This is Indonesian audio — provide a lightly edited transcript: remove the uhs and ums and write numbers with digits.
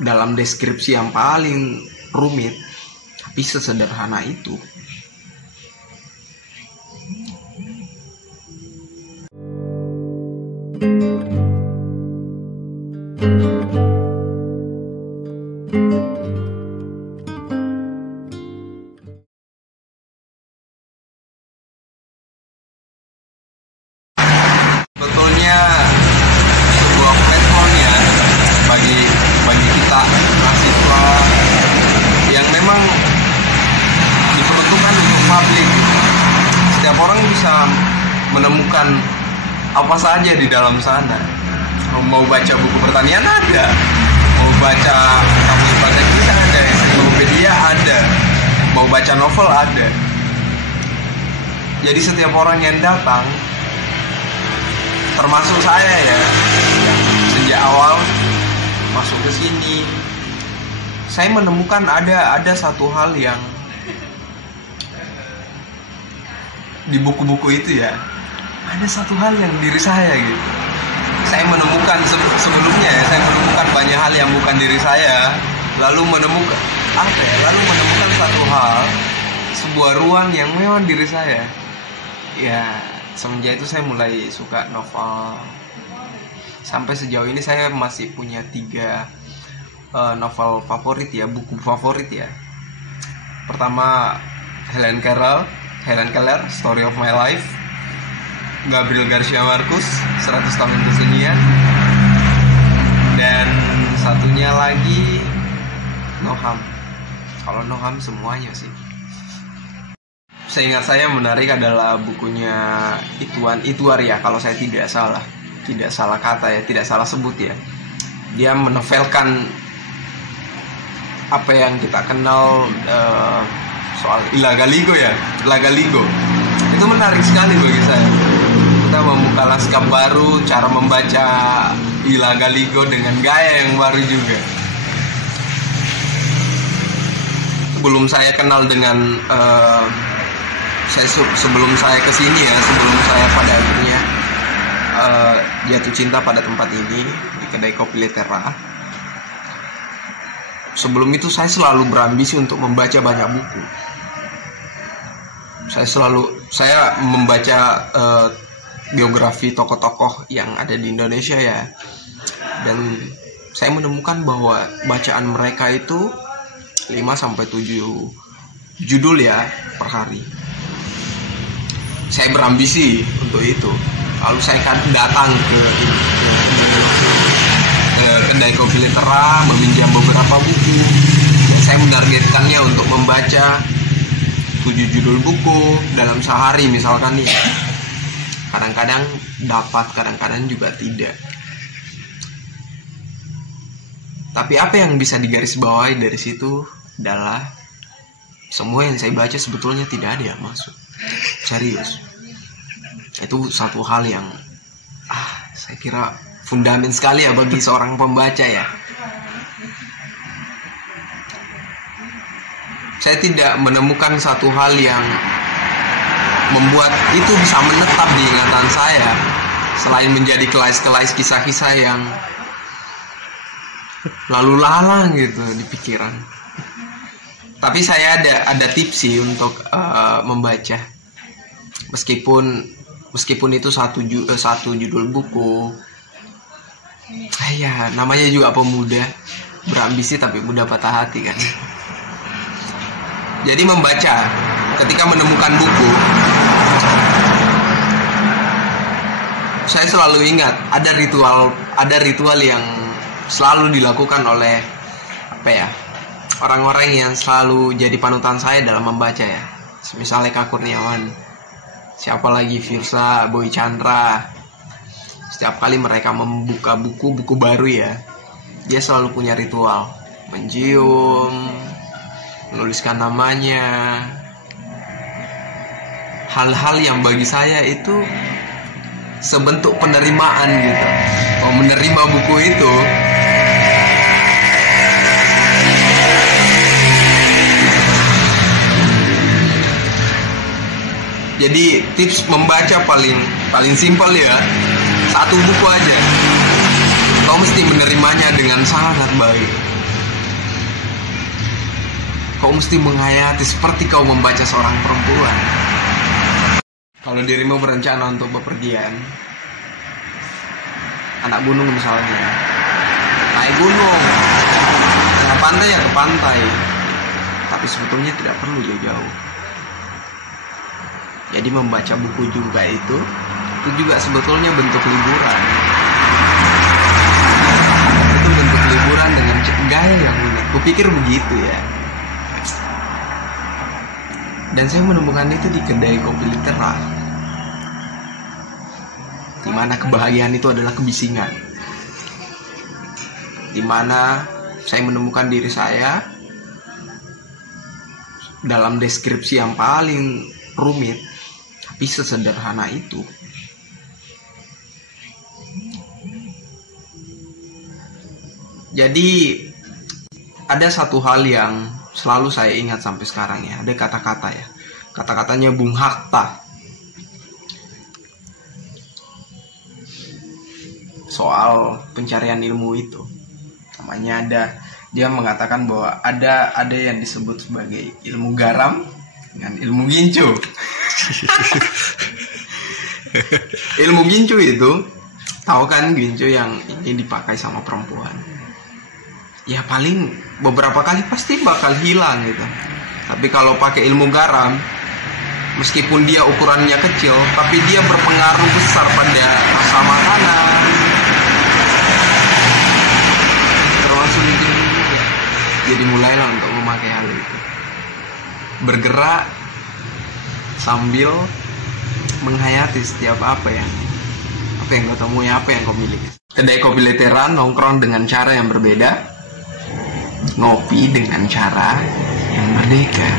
dalam deskripsi yang paling rumit, tapi sesederhana itu. Sebetulnya sebuah platform ya bagi kita mahasiswa yang memang diperuntukkan untuk publik. Setiap orang bisa menemukan apa saja di dalam sana. Mau baca buku pertanian ada, mau baca kamus bahasa Inggris ada, ensiklopedia ada, mau baca novel ada. Jadi setiap orang yang datang, termasuk saya ya, sejak awal masuk ke sini, saya menemukan ada satu hal yang di buku-buku itu ya, ada satu hal yang diri saya gitu. Saya menemukan sebelumnya ya, saya menemukan banyak hal yang bukan diri saya, lalu menemukan satu hal, sebuah ruang yang memang diri saya. Ya, semenjak itu saya mulai suka novel. Sampai sejauh ini saya masih punya 3 novel favorit ya, buku favorit ya. Pertama Helen Keller, Story of My Life. Gabriel Garcia Marquez, 100 tahun kesenian. Dan satunya lagi Noham. Kalau Noham semuanya sih. Seingat saya menarik adalah bukunya Ituar ya, kalau saya tidak salah kata ya, tidak salah sebut ya. Dia menovelkan apa yang kita kenal soal Ilagaligo ya, Lagaligo. Itu menarik sekali bagi saya. Kita membuka lanskap baru, cara membaca Ilagaligo dengan gaya yang baru juga. Sebelum saya kenal dengan sebelum saya kesini ya, sebelum saya pada akhirnya jatuh cinta pada tempat ini di kedai kopi Litera. Sebelum itu saya selalu berambisi untuk membaca banyak buku. Saya membaca biografi tokoh-tokoh yang ada di Indonesia ya, dan saya menemukan bahwa bacaan mereka itu 5-7 judul ya per hari. Saya berambisi untuk itu. Lalu saya kan datang ke kedai kopi Litera, meminjam beberapa buku, dan saya menargetkannya untuk membaca 7 judul buku dalam sehari misalkan nih. Kadang-kadang dapat, kadang-kadang juga tidak. Tapi apa yang bisa digarisbawahi dari situ adalah semua yang saya baca sebetulnya tidak ada yang masuk. Serius. Itu satu hal yang saya kira fundament sekali ya bagi seorang pembaca ya. Saya tidak menemukan satu hal yang membuat itu bisa menetap di ingatan saya selain menjadi kelais-kelais kisah-kisah yang lalu lalang gitu di pikiran. Tapi saya ada tips sih untuk membaca. Meskipun itu satu judul buku. Ya, namanya juga pemuda, berambisi tapi mudah patah hati kan. Jadi membaca, ketika menemukan buku, saya selalu ingat ada ritual yang selalu dilakukan oleh orang-orang yang selalu jadi panutan saya dalam membaca ya. Misalnya Kak Kurniawan, siapa lagi, Firsa, Boy Chandra. Setiap kali mereka membuka buku baru ya, dia selalu punya ritual, mencium, menuliskan namanya. Hal-hal yang bagi saya itu sebentuk penerimaan gitu. Mau menerima buku itu, jadi tips membaca paling simpel ya, satu buku aja. Kau mesti menerimanya dengan sangat baik. kau mesti menghayati seperti kau membaca seorang perempuan. Kalau dirimu berencana untuk bepergian, anak gunung misalnya, naik gunung, ke pantai ya ke pantai, tapi sebetulnya tidak perlu jauh-jauh. Jadi membaca buku juga itu juga sebetulnya bentuk liburan. Itu bentuk liburan dengan gaya yang unik. Kupikir begitu ya. Dan saya menemukan itu di kedai kopi literal, di mana kebahagiaan itu adalah kebisingan, di mana saya menemukan diri saya dalam deskripsi yang paling rumit, tapi sesederhana itu. Jadi ada satu hal yang selalu saya ingat sampai sekarang ya. Ada kata-kata ya, kata-katanya Bung Hatta soal pencarian ilmu itu. Namanya dia mengatakan bahwa ada yang disebut sebagai ilmu garam dengan ilmu gincu. Ilmu gincu itu, tahu kan gincu yang ini dipakai sama perempuan, ya paling beberapa kali pasti bakal hilang gitu. Tapi kalau pakai ilmu garam, meskipun dia ukurannya kecil, tapi dia berpengaruh besar pada rasa makanan, termasuk juga. Jadi mulailah untuk memakai hal itu, bergerak sambil menghayati setiap apa yang kau temui, apa yang kau miliki. Kedai kopi literan nongkrong dengan cara yang berbeda, ngopi dengan cara yang merdeka.